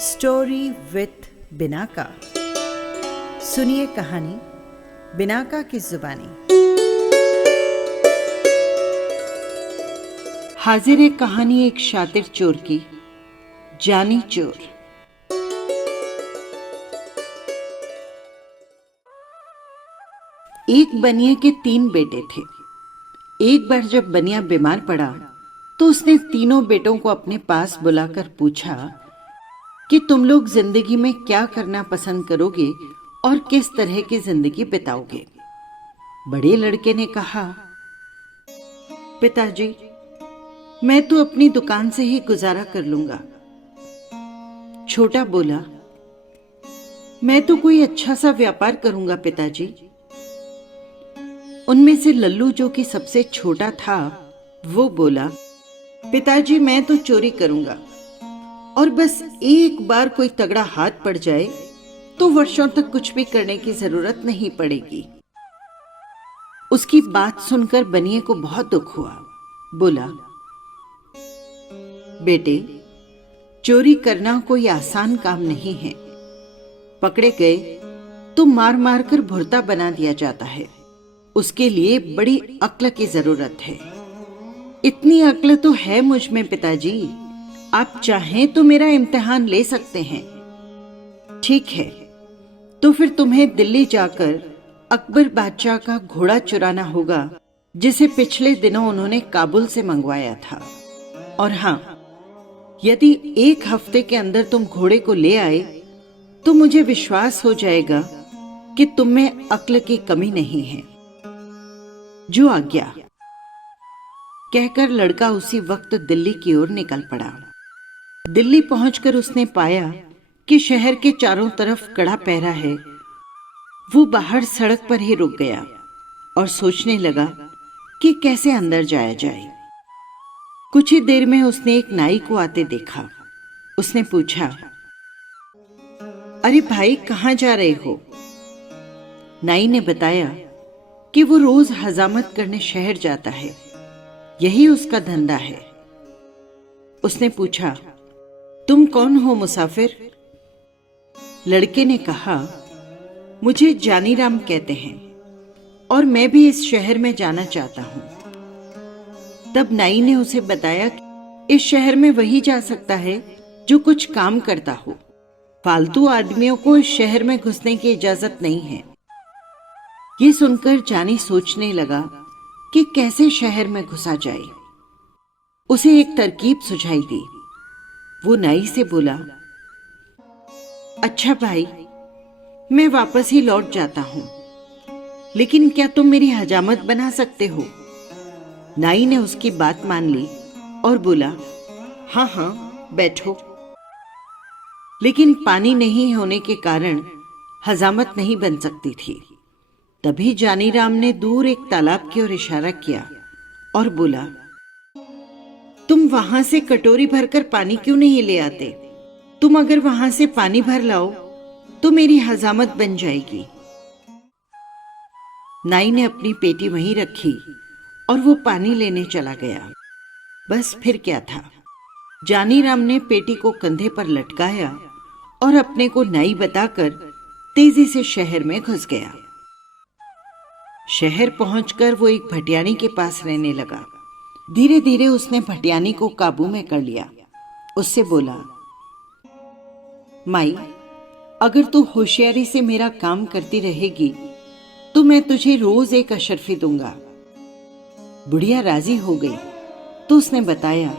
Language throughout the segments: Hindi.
Story with Binaca. सुनिए कहानी बिनाका की जुबानी। हाजिर है कहानी एक शातिर चोर की, जानी चोर। एक बनिए के 3 बेटे थे। एक बार जब बनिया बीमार पड़ा तो उसने तीनों बेटों को अपने पास बुलाकर पूछा कि तुम लोग जिंदगी में क्या करना पसंद करोगे और किस तरह की जिंदगी बिताओगे। बड़े लड़के ने कहा, पिताजी, मैं तो अपनी दुकान से ही गुजारा कर लूंगा। छोटा बोला, मैं तो कोई अच्छा सा व्यापार करूंगा पिताजी। उनमें से लल्लू, जो कि सबसे छोटा था, वो बोला, पिताजी, मैं तो चोरी करूंगा और बस एक बार कोई तगड़ा हाथ पड़ जाए तो वर्षों तक कुछ भी करने की जरूरत नहीं पड़ेगी। उसकी बात सुनकर बनिए को बहुत दुख हुआ। बोला, बेटे, चोरी करना कोई आसान काम नहीं है। पकड़े गए तो मार मार कर भुर्ता बना दिया जाता है। उसके लिए बड़ी अक्ल की जरूरत है। इतनी अक्ल तो है मुझ में पिताजी। आप चाहें तो मेरा इम्तिहान ले सकते हैं। ठीक है, तो फिर तुम्हें दिल्ली जाकर अकबर बादशाह का घोड़ा चुराना होगा, जिसे पिछले दिनों उन्होंने काबुल से मंगवाया था। और हां, यदि 1 हफ्ते के अंदर तुम घोड़े को ले आए तो मुझे विश्वास हो जाएगा कि तुम में अक्ल की कमी नहीं है। जो आज्ञा, कहकर लड़का उसी वक्त दिल्ली की ओर निकल पड़ा। दिल्ली पहुंचकर उसने पाया कि शहर के चारों तरफ कड़ा पहरा है। वो बाहर सड़क पर ही रुक गया और सोचने लगा कि कैसे अंदर जाया जाए। कुछ ही देर में उसने एक नाई को आते देखा। उसने पूछा, अरे भाई, कहां जा रहे हो? नाई ने बताया कि वो रोज हजामत करने शहर जाता है, यही उसका धंधा है। उसने पूछा, तुम कौन हो मुसाफिर? लड़के ने कहा, मुझे जानी राम कहते हैं और मैं भी इस शहर में जाना चाहता हूं। तब नाई ने उसे बताया कि इस शहर में वही जा सकता है जो कुछ काम करता हो। फालतू आदमियों को इस शहर में घुसने की इजाजत नहीं है। ये सुनकर जानी सोचने लगा कि कैसे शहर में घुसा जाए। उसे एक तरकीब सुझाई दी। वो नाई से बोला, अच्छा भाई, मैं वापस ही लौट जाता हूं, लेकिन क्या तुम मेरी हजामत बना सकते हो? नाई ने उसकी बात मान ली और बोला, हाँ हाँ, बैठो। लेकिन पानी नहीं होने के कारण हजामत नहीं बन सकती थी। तभी जानी राम ने दूर एक तालाब की ओर इशारा किया और बोला, तुम वहां से कटोरी भरकर पानी क्यों नहीं ले आते? तुम अगर वहां से पानी भर लाओ तो मेरी हजामत बन जाएगी। नाई ने अपनी पेटी वहीं रखी और वो पानी लेने चला गया। बस फिर क्या था, जानी राम ने पेटी को कंधे पर लटकाया और अपने को नाई बताकर तेजी से शहर में घुस गया। शहर पहुंचकर वो एक भटियानी के पास रहने लगा। धीरे धीरे उसने भटियानी को काबू में कर लिया। उससे बोला, माई, अगर तू होशियारी से मेरा काम करती रहेगी तो मैं तुझे रोज एक अशर्फी दूंगा। बुढ़िया राजी हो गई तो उसने बताया,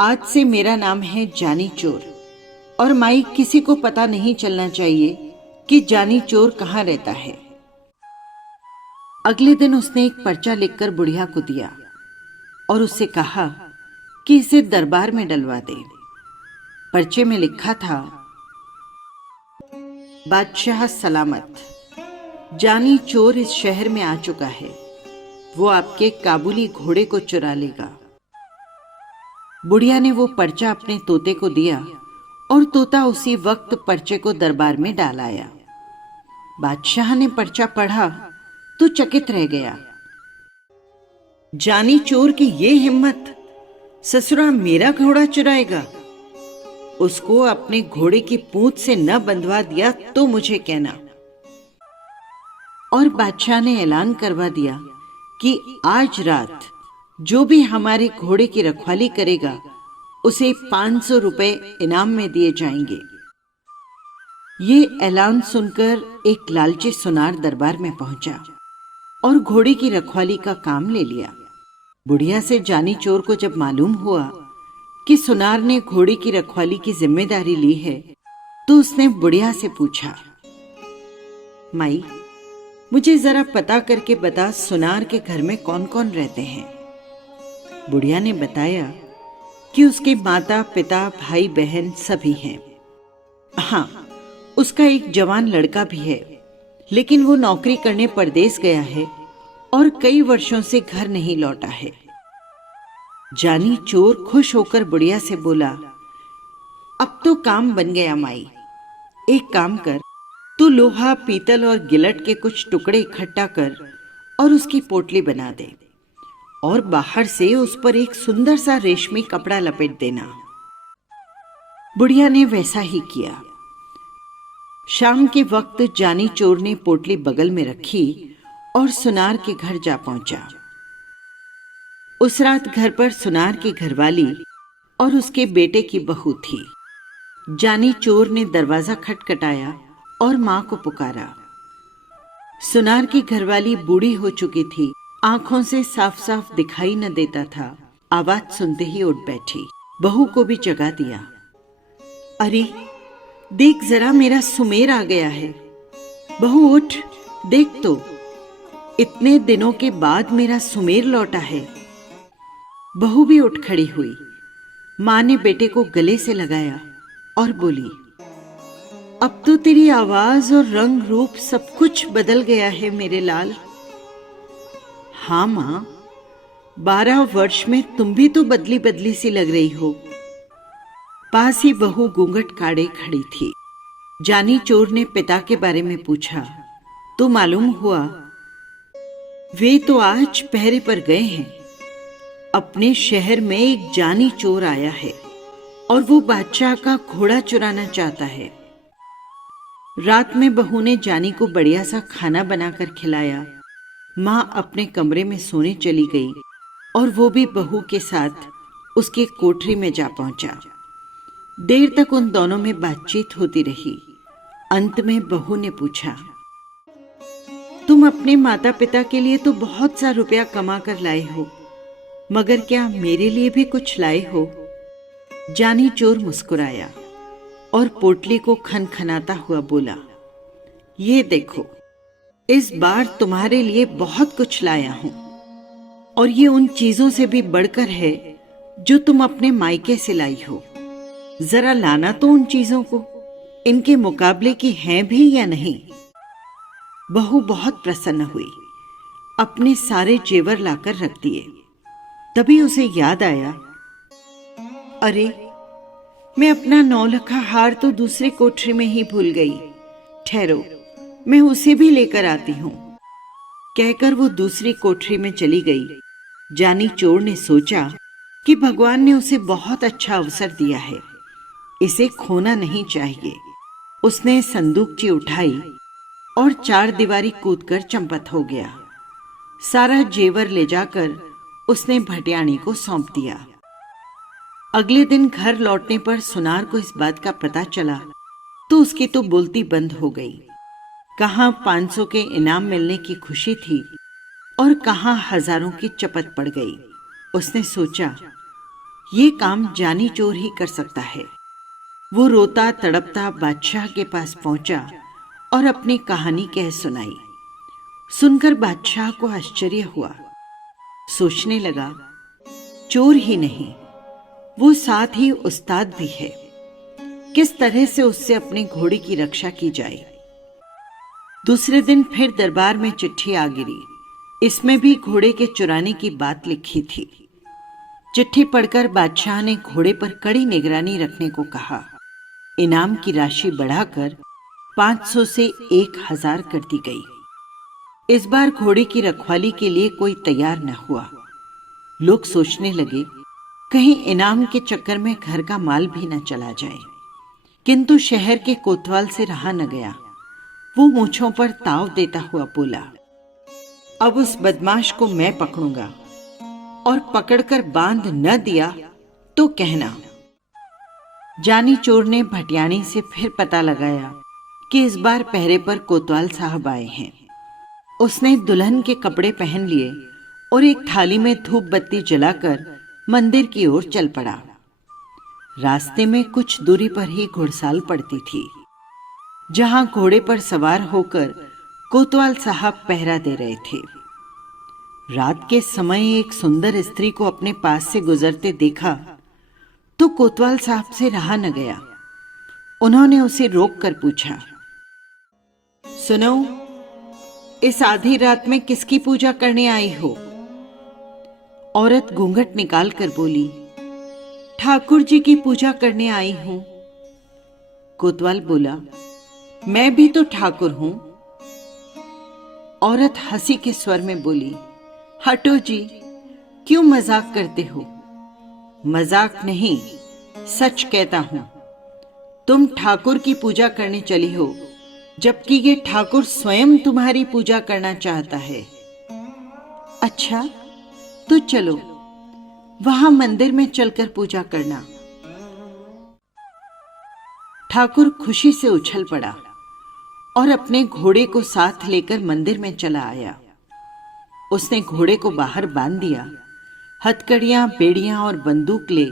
आज से मेरा नाम है जानी चोर और माई, किसी को पता नहीं चलना चाहिए कि जानी चोर कहां रहता है। अगले दिन उसने एक पर्चा लिखकर बुढ़िया को दिया और उससे कहा कि इसे दरबार में डलवा दे। पर्चे में लिखा था, बादशाह सलामत, जानी चोर इस शहर में आ चुका है। वो आपके काबुली घोड़े को चुरा लेगा। बुढ़िया ने वो पर्चा अपने तोते को दिया और तोता उसी वक्त पर्चे को दरबार में डाल आया। बादशाह ने पर्चा पढ़ा तो चकित रह गया। जानी चोर की ये हिम्मत, ससुरा मेरा घोड़ा चुराएगा। उसको अपने घोड़े की पूंछ से न बंधवा दिया तो मुझे कहना। और बादशाह ने ऐलान करवा दिया कि आज रात जो भी हमारे घोड़े की रखवाली करेगा उसे 500 रुपए इनाम में दिए जाएंगे। ये ऐलान सुनकर एक लालची सुनार दरबार में पहुंचा और घोड़े की रखवाली का काम ले लिया। बुढ़िया से जानी चोर को जब मालूम हुआ कि सुनार ने घोड़े की रखवाली की जिम्मेदारी ली है तो उसने बुढ़िया से पूछा, माई, मुझे जरा पता करके बता, सुनार के घर में कौन कौन रहते हैं। बुढ़िया ने बताया कि उसके माता पिता भाई बहन सभी हैं। हाँ, उसका एक जवान लड़का भी है, लेकिन वो नौकरी करने परदेस गया है और कई वर्षों से घर नहीं लौटा है। जानी चोर खुश होकर बुढ़िया से बोला, अब तो काम बन गया माई। एक काम कर, तू लोहा पीतल और गिलट के कुछ टुकड़े इकट्ठा कर और उसकी पोटली बना दे और बाहर से उस पर एक सुंदर सा रेशमी कपड़ा लपेट देना। बुढ़िया ने वैसा ही किया। शाम के वक्त जानी चोर ने पोटली बगल में रखी और सुनार के घर जा पहुंचा। उस रात घर पर सुनार की घरवाली और उसके बेटे की बहू थी। जानी चोर ने दरवाजा खटखटाया और मां को पुकारा। सुनार की घरवाली बूढ़ी हो चुकी थी, आंखों से साफ साफ दिखाई न देता था। आवाज सुनते ही उठ बैठी, बहू को भी जगा दिया। अरे देख जरा, मेरा सुमेर आ गया है। बहू उठ, देख तो, इतने दिनों के बाद मेरा सुमेर लौटा है। बहू भी उठ खड़ी हुई। मां ने बेटे को गले से लगाया और बोली, अब तो तेरी आवाज और रंग रूप सब कुछ बदल गया है मेरे लाल। हाँ मां, 12 वर्ष में तुम भी तो बदली बदली सी लग रही हो। पास ही बहू घूंघट काढ़े खड़ी थी। जानी चोर ने पिता के बारे में पूछा तो मालूम हुआ वे तो आज पहरे पर गए हैं। अपने शहर में एक जानी चोर आया है और वो बादशाह का घोड़ा चुराना चाहता है। रात में बहू ने जानी को बढ़िया सा खाना बनाकर खिलाया। मां अपने कमरे में सोने चली गई और वो भी बहू के साथ उसके कोठरी में जा पहुंचा। देर तक उन दोनों में बातचीत होती रही। अंत में बहू ने पूछा, तुम अपने माता पिता के लिए तो बहुत सा रुपया कमा कर लाए हो, मगर क्या मेरे लिए भी कुछ लाए हो? जानी चोर मुस्कुराया और पोटली को खनखनाता हुआ बोला, ये देखो, इस बार तुम्हारे लिए बहुत कुछ लाया हूं और ये उन चीजों से भी बढ़कर है जो तुम अपने मायके से लाई हो। जरा लाना तो उन चीजों को, इनके मुकाबले की हैं भी या नहीं। बहू बहुत प्रसन्न हुई, अपने सारे जेवर लाकर रख दिए। तभी उसे याद आया, अरे मैं अपना 9 लखा हार तो दूसरे कोठरी में ही भूल गई। ठहरो, मैं उसे भी लेकर आती हूं। कहकर वो दूसरी कोठरी में चली गई। जानी चोर ने सोचा कि भगवान ने उसे बहुत अच्छा अवसर दिया है, इसे खोना नहीं चाहिए। उसने संदूकची उठाई और 4 दीवारी कूदकर चंपत हो गया। सारा जेवर ले जाकर उसने भटियाणी को सौंप दिया। अगले दिन घर लौटने पर सुनार को इस बात का पता चला तो उसकी तो बोलती बंद हो गई। कहां 500 के इनाम मिलने की खुशी थी और कहां हजारों की चपत पड़ गई। उसने सोचा, ये काम जानी चोर ही कर सकता है। वो रोता तड़पता बादशाह के पास पहुंचा और अपनी कहानी कह सुनाई। सुनकर बादशाह को आश्चर्य हुआ। सोचने लगा, चोर ही नहीं, वो साथ ही उस्ताद भी है। किस तरह से उससे अपने घोड़े की रक्षा की जाए। दूसरे दिन फिर दरबार में चिट्ठी आ गिरी। इसमें भी घोड़े के चुराने की बात लिखी थी। चिट्ठी पढ़कर बादशाह ने घोड़े पर कड़ी निगरानी रखने को कहा। इनाम की राशि बढ़ाकर 500 से 1000 कर दी गई। इस बार घोड़े की रखवाली के लिए कोई तैयार न हुआ। लोग सोचने लगे, कहीं इनाम के चक्कर में घर का माल भी न चला जाए। किंतु शहर के कोतवाल से रहा न गया। वो मूंछों पर ताव देता हुआ बोला, अब उस बदमाश को मैं पकड़ूंगा, और पकड़कर बांध न दिया तो कहना। जानी चोर ने भटियाणी से फिर पता लगाया कि इस बार पहरे पर कोतवाल साहब आए हैं। उसने दुल्हन के कपड़े पहन लिए और एक थाली में धूप बत्ती जलाकर मंदिर की ओर चल पड़ा। रास्ते में कुछ दूरी पर ही घुड़साल पड़ती थी, जहां घोड़े पर सवार होकर कोतवाल साहब पहरा दे रहे थे। रात के समय एक सुंदर स्त्री को अपने पास से गुजरते देखा तो कोतवाल साहब से रहा न गया। उन्होंने उसे रोककर पूछा, सुनो, इस आधी रात में किसकी पूजा करने आई हो? औरत घूंघट निकाल कर बोली, ठाकुर जी की पूजा करने आई हूं। कोतवाल बोला, मैं भी तो ठाकुर हूं। औरत हंसी के स्वर में बोली, हटो जी, क्यों मजाक करते हो? मजाक नहीं, सच कहता हूं। तुम ठाकुर की पूजा करने चली हो, जबकि ये ठाकुर स्वयं तुम्हारी पूजा करना चाहता है। अच्छा, तो चलो वहां मंदिर में चलकर पूजा करना। ठाकुर खुशी से उछल पड़ा और अपने घोड़े को साथ लेकर मंदिर में चला आया। उसने घोड़े को बाहर बांध दिया, हथकड़ियां, बेड़ियां और बंदूक ले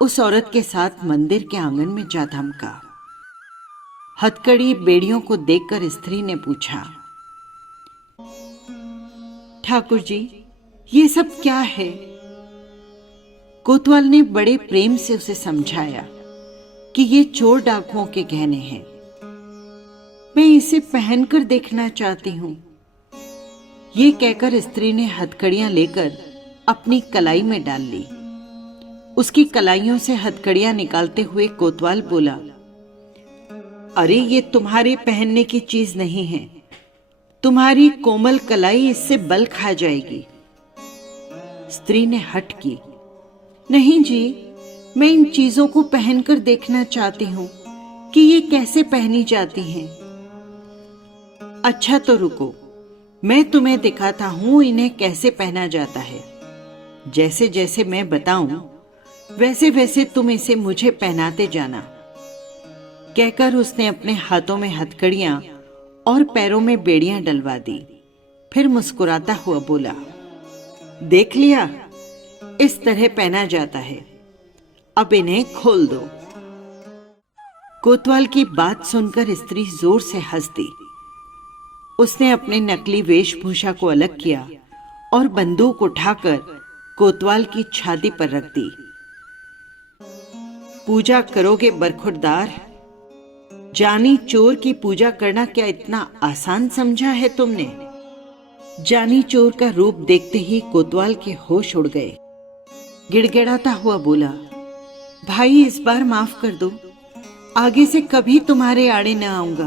उस औरत के साथ मंदिर के आंगन में जा धमका। हथकड़ी, बेड़ियों को देखकर स्त्री ने पूछा, ठाकुर जी, ये सब क्या है? कोतवाल ने बड़े प्रेम से उसे समझाया कि ये चोर डाकुओं के गहने हैं। मैं इसे पहनकर देखना चाहती हूं। ये कहकर स्त्री ने हथकड़ियां लेकर अपनी कलाई में डाल ली। उसकी कलाइयों से हथकड़ियां निकालते हुए कोतवाल बोला, अरे ये तुम्हारे पहनने की चीज नहीं है। तुम्हारी कोमल कलाई इससे बल खा जाएगी। स्त्री ने हट की, नहीं जी, मैं इन चीजों को पहनकर देखना चाहती हूं कि ये कैसे पहनी जाती हैं। अच्छा तो रुको, मैं तुम्हें दिखाता हूं इन्हें कैसे पहना जाता है। जैसे जैसे मैं बताऊं वैसे वैसे तुम इसे मुझे पहनाते जाना। कहकर उसने अपने हाथों में हथकड़ियां और पैरों में बेड़ियां डलवा दी। फिर मुस्कुराता हुआ बोला, देख लिया, इस तरह पहना जाता है। अब इन्हें खोल दो। कोतवाल की बात सुनकर स्त्री जोर से हंस दी। उसने अपने नकली वेशभूषा को अलग किया और बंदूक उठाकर कोतवाल की छाती पर रख दी। पूजा करोगे बरखुरदार? जानी चोर की पूजा करना क्या इतना आसान समझा है तुमने? जानी चोर का रूप देखते ही कोतवाल के होश उड़ गए। गिड़गिड़ाता हुआ बोला, भाई इस बार माफ कर दो, आगे से कभी तुम्हारे आड़े न आऊंगा।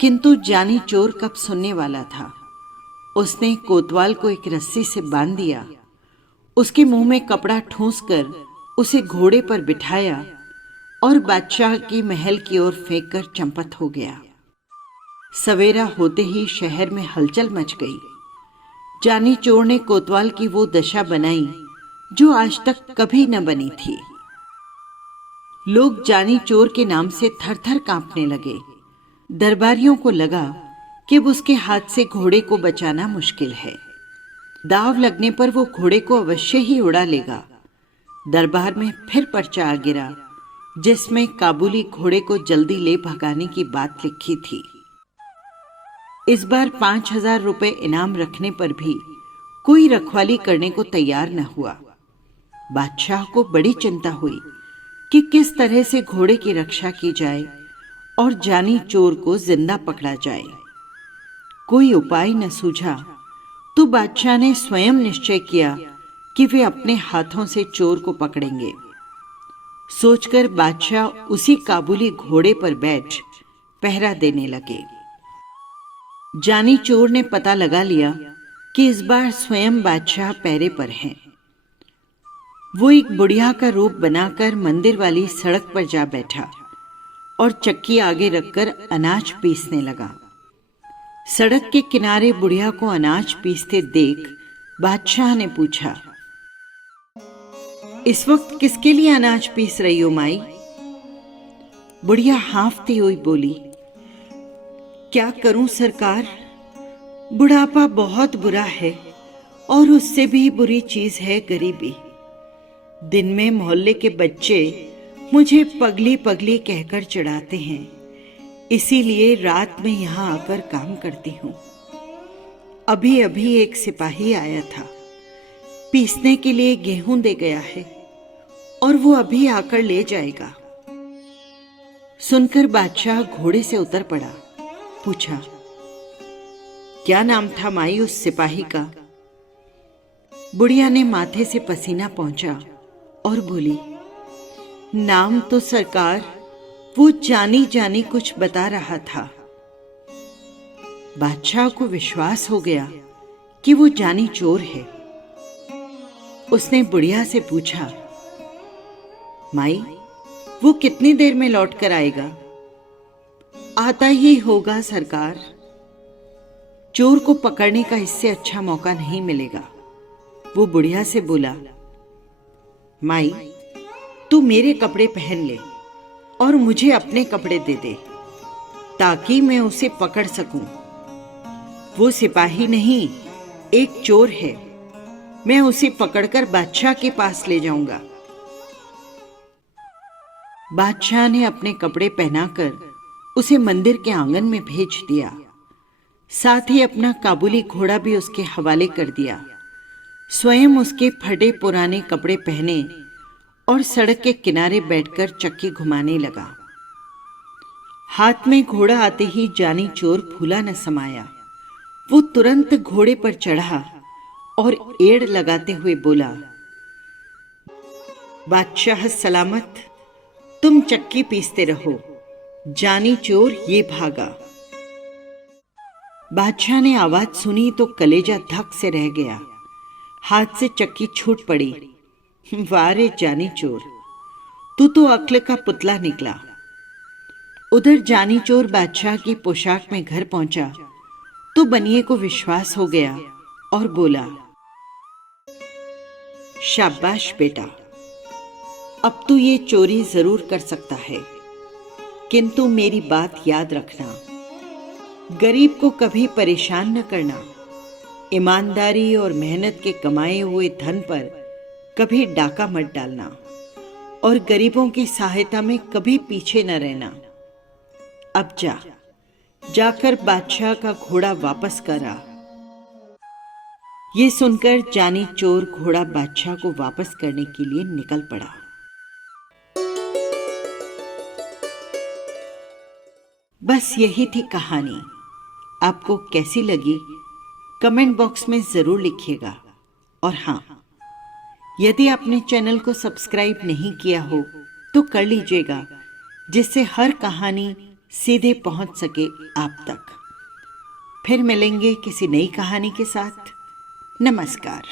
किंतु जानी चोर कब सुनने वाला था। उसने कोतवाल को एक रस्सी से बांध दिया, उसके मुंह में कपड़ा ठूंसकर उसे घोड़े पर बिठाया और बादशाह की महल की ओर फेंककर चंपत हो गया। सवेरा होते ही शहर में हलचल मच गई। जानी चोर ने कोतवाल की वो दशा बनाई जो आज तक कभी न बनी थी। लोग जानी चोर के नाम से थर-थर कांपने लगे। दरबारियों को लगा कि अब उसके हाथ से घोड़े को बचाना मुश्किल है। दाव लगने पर वो घोड़े को अवश्य ही उड़ा लेगा। दरबार में फिर पर्चा आ गिरा, जिसमें काबुली घोड़े को जल्दी ले भगाने की बात लिखी थी। इस बार 5,000 रुपए इनाम रखने पर भी कोई रखवाली करने को तैयार न हुआ। बादशाह को बड़ी चिंता हुई कि किस तरह से घोड़े की रक्षा की जाए और जानी चोर को जिंदा पकड़ा जाए। कोई उपाय न सूझा तो बादशाह ने स्वयं निश्चय किया कि वे अपने हाथों से चोर को पकड़ेंगे। सोचकर बादशाह उसी काबुली घोड़े पर बैठ पहरा देने लगे। जानी चोर ने पता लगा लिया कि इस बार स्वयं बादशाह पहरे पर हैं। वो एक बुढ़िया का रूप बनाकर मंदिर वाली सड़क पर जा बैठा और चक्की आगे रखकर अनाज पीसने लगा। सड़क के किनारे बुढ़िया को अनाज पीसते देख बादशाह ने पूछा, इस वक्त किसके लिए अनाज पीस रही हो माई? बुढ़िया हांफती हुई बोली, क्या करूं सरकार, बुढ़ापा बहुत बुरा है और उससे भी बुरी चीज है गरीबी। दिन में मोहल्ले के बच्चे मुझे पगली पगली कहकर चिढ़ाते हैं, इसीलिए रात में यहाँ आकर काम करती हूँ। अभी अभी एक सिपाही आया था, पीसने के लिए गेहूं दे गया है और वो अभी आकर ले जाएगा। सुनकर बादशाह घोड़े से उतर पड़ा। पूछा, क्या नाम था माई उस सिपाही का? बुढ़िया ने माथे से पसीना पोंछा और बोली, नाम तो सरकार वो जानी जानी कुछ बता रहा था। बादशाह को विश्वास हो गया कि वो जानी चोर है। उसने बुढ़िया से पूछा, माई वो कितनी देर में लौट कर आएगा? आता ही होगा सरकार, चोर को पकड़ने का इससे अच्छा मौका नहीं मिलेगा। वो बुढ़िया से बोला, माई तू मेरे कपड़े पहन ले और मुझे अपने कपड़े दे दे ताकि मैं उसे पकड़ सकूं। वो सिपाही नहीं, एक चोर है। मैं उसे पकड़कर बादशाह के पास ले जाऊंगा। बादशाह ने अपने कपड़े पहनाकर उसे मंदिर के आंगन में भेज दिया। साथ ही अपना काबुली घोड़ा भी उसके हवाले कर दिया। स्वयं उसके फटे पुराने कपड़े पहने और सड़क के किनारे बैठकर चक्की घुमाने लगा। हाथ में घोड़ा आते ही जानी चोर फूला न समाया। वो तुरंत घोड़े पर चढ़ा और एड़ लगाते हुए बोला, बादशाह सलामत, तुम चक्की पीसते रहो, जानी चोर ये भागा। बादशाह ने आवाज सुनी तो कलेजा धक से रह गया। हाथ से चक्की छूट पड़ी। वाह रे जानी चोर, तू तो अक्ल का पुतला निकला। उधर जानी चोर बादशाह की पोशाक में घर पहुंचा तो बनिए को विश्वास हो गया और बोला, शाबाश बेटा, अब तू ये चोरी जरूर कर सकता है, किंतु मेरी बात याद रखना, गरीब को कभी परेशान न करना। ईमानदारी और मेहनत के कमाए हुए धन पर कभी डाका मत डालना और गरीबों की सहायता में कभी पीछे न रहना। अब जाकर बादशाह का घोड़ा वापस कर आ। ये सुनकर जानी चोर घोड़ा बादशाह को वापस करने के लिए निकल पड़ा। बस यही थी कहानी। आपको कैसी लगी कमेंट बॉक्स में जरूर लिखिएगा। और हाँ, यदि आपने चैनल को सब्सक्राइब नहीं किया हो तो कर लीजिएगा, जिससे हर कहानी सीधे पहुंच सके आप तक। फिर मिलेंगे किसी नई कहानी के साथ। नमस्कार।